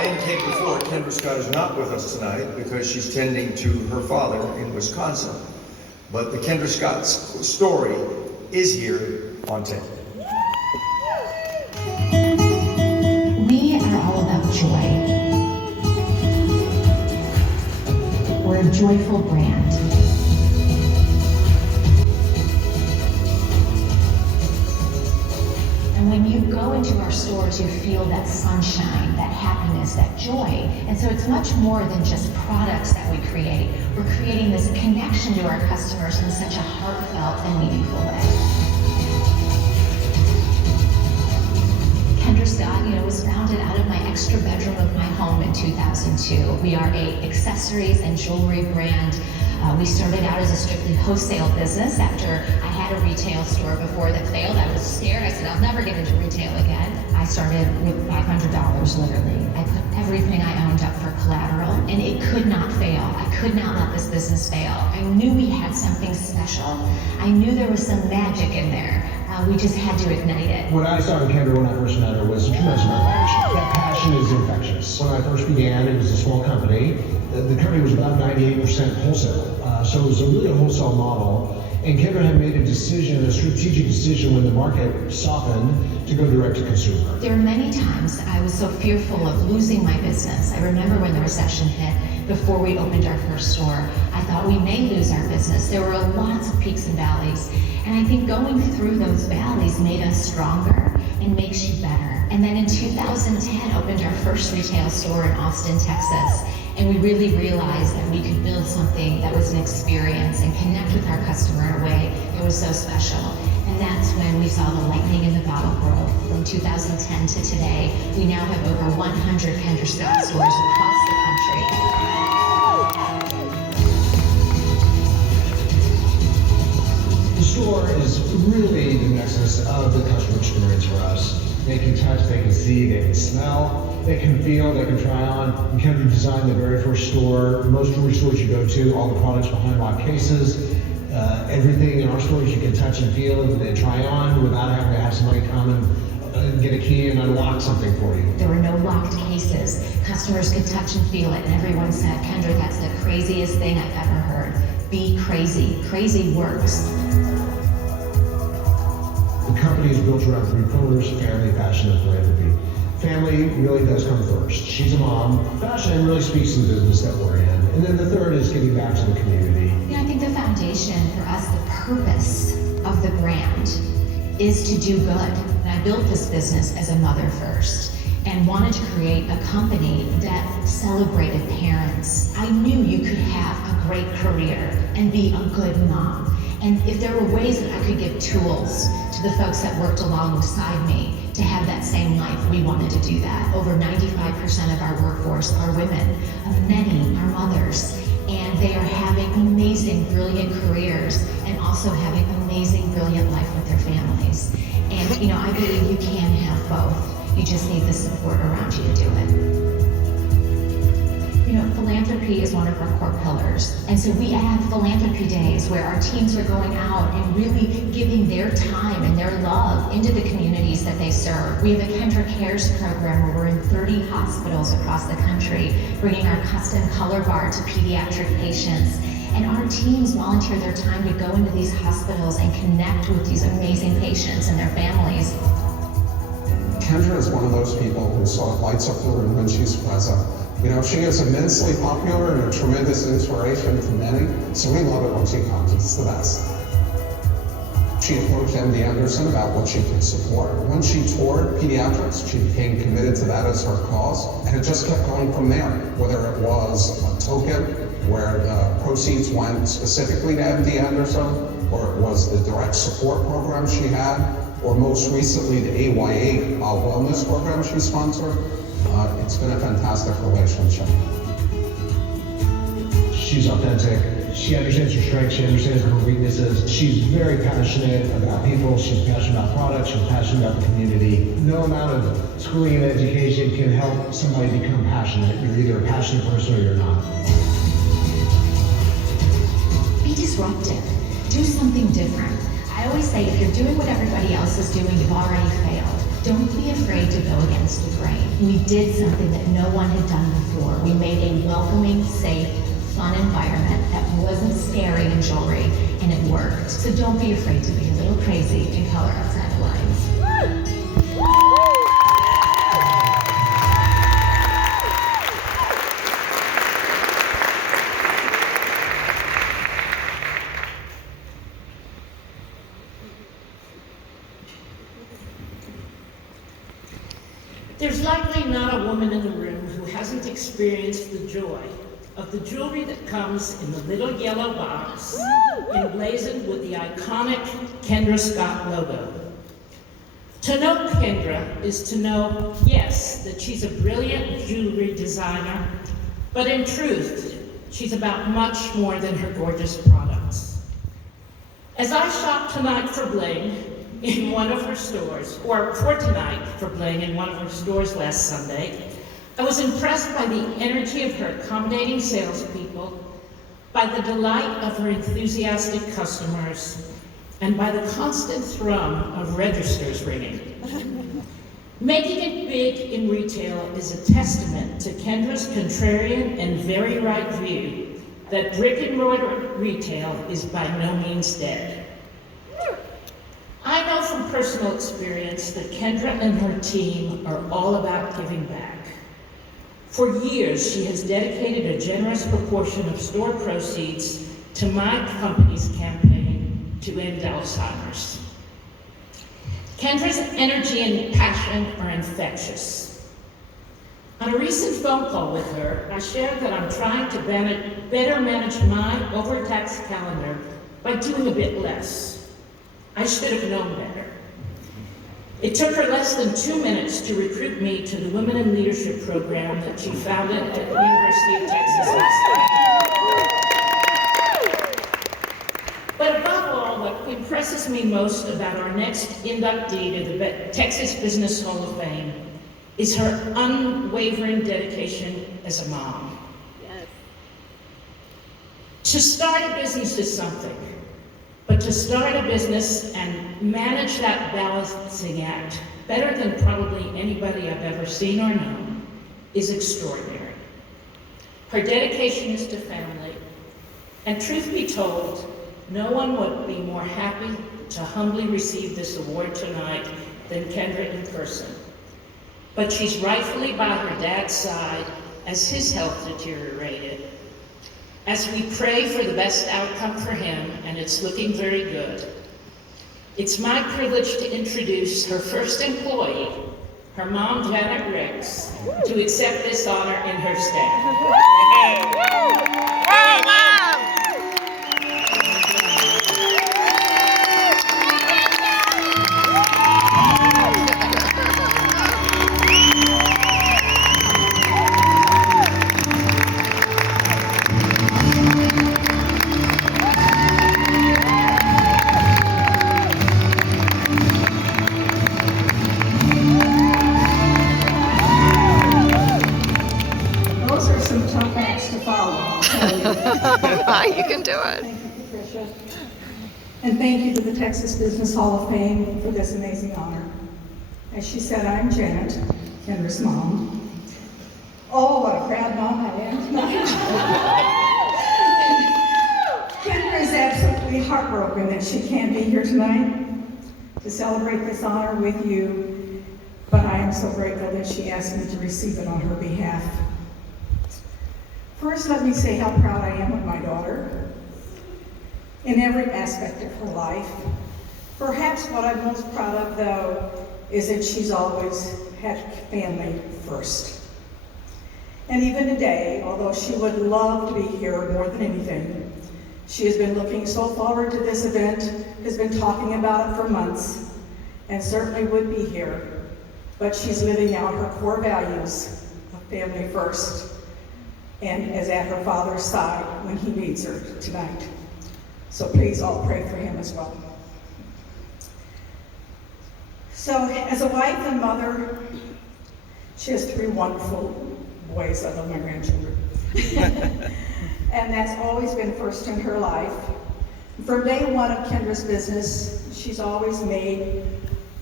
I indicated before, Kendras is not with us tonight because she's tending to her father in Wisconsin. But the Kendras Scott story is here on tape. We are all about joy. We're a joyful brand. And when you go into our stores, you feel that sunshine, that happiness, that joy. And so it's much more than just products that we create. We're creating this connection to our customers in such a heartfelt and meaningful way. Kendras was founded out of my extra bedroom of my home in 2002. We are an accessories and jewelry brand. We started out as a strictly wholesale business. After I had a retail store before that failed, I was scared. I said, I'll never get into retail again. I started with $500 literally. I put everything I owned up for collateral, and it could not fail. I could not let this business fail. I knew we had something special. I knew there was some magic in there. We just had to ignite it. What I saw in Kendra when I first met her was a tremendous amount of passion. That passion is infectious. When I first began, it was a small company. The company was about 98% wholesale. So it was really a wholesale model. And Kendra had made a decision, a strategic decision when the market softened to go direct to consumer. There were many times I was so fearful of losing my business. I remember when the recession hit, before we opened our first store, I thought we may lose our business. There were lots of peaks and valleys. And I think going through those valleys made us stronger and makes you better. And then in 2010, opened our first retail store in Austin, Texas. And we really realized that we could build something that was an experience and connect with our customer in a way that was so special. And that's when we saw the lightning in the bottle growth. From 2010 to today, we now have over 100 Kendras Scott stores across the country. The store is really the nexus of the customer experience for us. They can touch, they can see, they can smell, they can feel, they can try on. Kendra designed the very first store. Most jewelry stores you go to, all the products behind locked cases, everything in our stores you can touch and feel and try on without having to have somebody come and get a key and unlock something for you. There were no locked cases. Customers could touch and feel it, and everyone said, Kendra, that's the craziest thing I've ever heard. Be crazy. Crazy works. The company is built around three pillars: family, passion, and philanthropy. Family really does come first. She's a mom. Passion really speaks to the business that we're in. And then the third is giving back to the community. I think the foundation for us, the purpose of the brand is to do good. And I built this business as a mother first and wanted to create a company that celebrated parents. I knew you could have a great career and be a good mom. And if there were ways that I could give tools to the folks that worked alongside me to have that same life, we wanted to do that. Over 95% of our workforce are women, of many are mothers, and they are having amazing, brilliant careers and also having amazing, brilliant life with their families. And I believe you can have both. You just need the support around you to do it. Philanthropy is one of our core pillars. And so we have philanthropy days where our teams are going out and really giving their time and their love into the communities that they serve. We have a Kendra Cares program where we're in 30 hospitals across the country, bringing our custom color bar to pediatric patients. And our teams volunteer their time to go into these hospitals and connect with these amazing patients and their families. Kendra is one of those people who sort of lights up the room when she's present. She is immensely popular and a tremendous inspiration to many, so we love it when she comes. It's the best. She approached MD Anderson about what she could support. When she toured pediatrics, she became committed to that as her cause, and it just kept going from there. Whether it was a token where the proceeds went specifically to MD Anderson, or it was the direct support program she had, or most recently the AYA wellness program she sponsored. It's been a fantastic relationship. She's authentic. She understands her strengths. She understands her weaknesses. She's very passionate about people. She's passionate about products. She's passionate about the community. No amount of schooling and education can help somebody become passionate. You're either a passionate person or you're not. Be disruptive. Do something different. I always say if you're doing what everybody else is doing, you've already failed. Don't be afraid to go against the grain. We did something that no one had done before. We made a welcoming, safe, fun environment that wasn't scary in jewelry, and it worked. So don't be afraid to be a little crazy and color outside the lines. There's likely not a woman in the room who hasn't experienced the joy of the jewelry that comes in the little yellow box, emblazoned with the iconic Kendra Scott logo. To know Kendra is to know, yes, that she's a brilliant jewelry designer, but in truth, she's about much more than her gorgeous products. As I shop tonight for bling, in one of her stores, or for tonight for bling in one of her stores last Sunday, I was impressed by the energy of her accommodating salespeople, by the delight of her enthusiastic customers, and by the constant thrum of registers ringing. Making it big in retail is a testament to Kendra's contrarian and very right view that brick and mortar retail is by no means dead. I know from personal experience that Kendra and her team are all about giving back. For years, she has dedicated a generous proportion of store proceeds to my company's campaign to end Alzheimer's. Kendra's energy and passion are infectious. On a recent phone call with her, I shared that I'm trying to better manage my overtaxed calendar by doing a bit less. I should have known better. It took her less than 2 minutes to recruit me to the Women in Leadership program that she founded at the University of Texas last year. But above all, what impresses me most about our next inductee to the Texas Business Hall of Fame is her unwavering dedication as a mom. Yes. To start a business is something. But to start a business and manage that balancing act better than probably anybody I've ever seen or known is extraordinary. Her dedication is to family, and truth be told, no one would be more happy to humbly receive this award tonight than Kendra in person. But she's rightfully by her dad's side as his health deteriorated. As we pray for the best outcome for him, and it's looking very good, it's my privilege to introduce her first employee, her mom, Janet Ricks, to accept this honor in her stead. Hey, Mom! You can do it. Thank you, Patricia. And thank you to the Texas Business Hall of Fame for this amazing honor. As she said, I'm Janet, Kendra's mom. Oh, what a proud mom I am tonight. Kendra is absolutely heartbroken that she can't be here tonight to celebrate this honor with you, but I am so grateful that she asked me to receive it on her behalf. First, let me say how proud I am of my daughter in every aspect of her life. Perhaps what I'm most proud of, though, is that she's always had family first. And even today, although she would love to be here more than anything, she has been looking so forward to this event, has been talking about it for months, and certainly would be here. But she's living out her core values of family first, and is at her father's side when he needs her tonight. So please all pray for him as well. So as a wife and mother, she has 3 wonderful boys. I love my grandchildren. And that's always been first in her life. From day one of Kendra's business, she's always made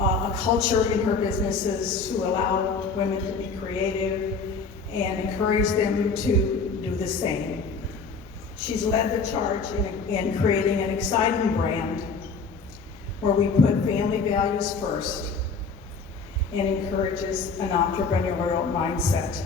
a culture in her businesses to allow women to be creative and encourage them to do the same. She's led the charge in creating an exciting brand where we put family values first and encourages an entrepreneurial mindset.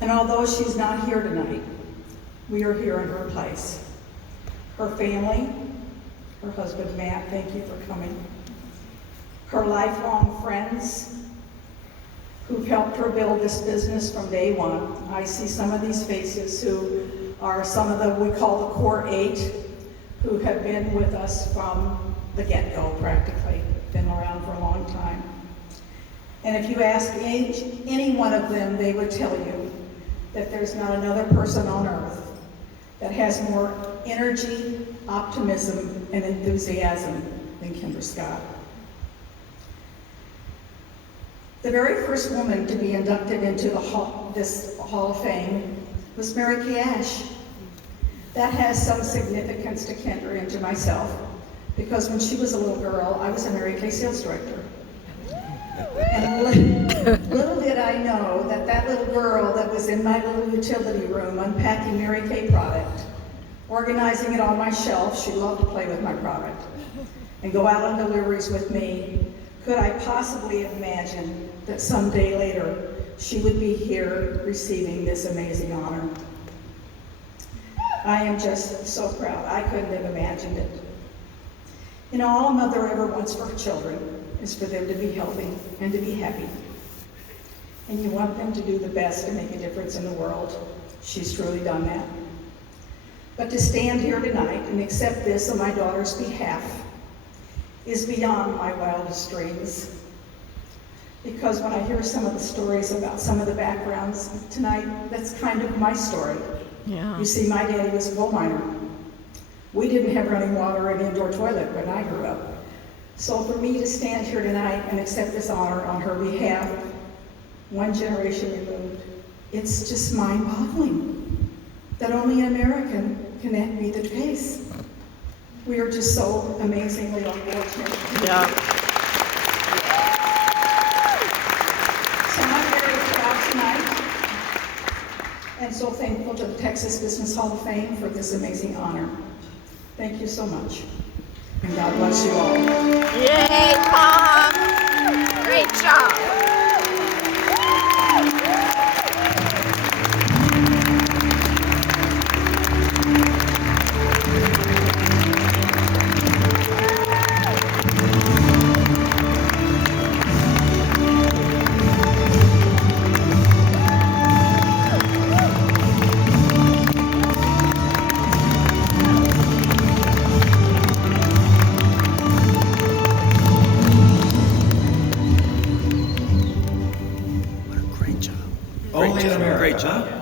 And although she's not here tonight, we are here in her place. Her family, her husband Matt, thank you for coming. Her lifelong friends who've helped her build this business from day one. I see some of these faces who are some of the, we call the core 8, who have been with us from the get-go practically, been around for a long time. And if you ask any one of them, they would tell you that there's not another person on earth that has more energy, optimism, and enthusiasm than Kendra Scott. The very first woman to be inducted into this Hall of Fame was Mary Kay Ash. That has some significance to Kendra and to myself, because when she was a little girl, I was a Mary Kay sales director. And little did I know that that little girl that was in my little utility room unpacking Mary Kay product, organizing it on my shelf, she loved to play with my product, and go out on deliveries with me, could I possibly imagine that someday later she would be here receiving this amazing honor? I am just so proud. I couldn't have imagined it. You know, all a mother ever wants for her children is for them to be healthy and to be happy. And you want them to do the best to make a difference in the world. She's truly done that. But to stand here tonight and accept this on my daughter's behalf is beyond my wildest dreams. Because when I hear some of the stories about some of the backgrounds tonight, that's kind of my story. Yeah. You see, my daddy was a coal miner. We didn't have running water or an indoor toilet when I grew up. So for me to stand here tonight and accept this honor on her behalf, one generation removed, it's just mind-boggling that only an American can be the case. We are just so amazingly unfortunate. Yeah. So I'm very proud tonight and so thankful to the Texas Business Hall of Fame for this amazing honor. Thank you so much. And God bless you all. Yay, Mom! Great job! Only in America. Great job.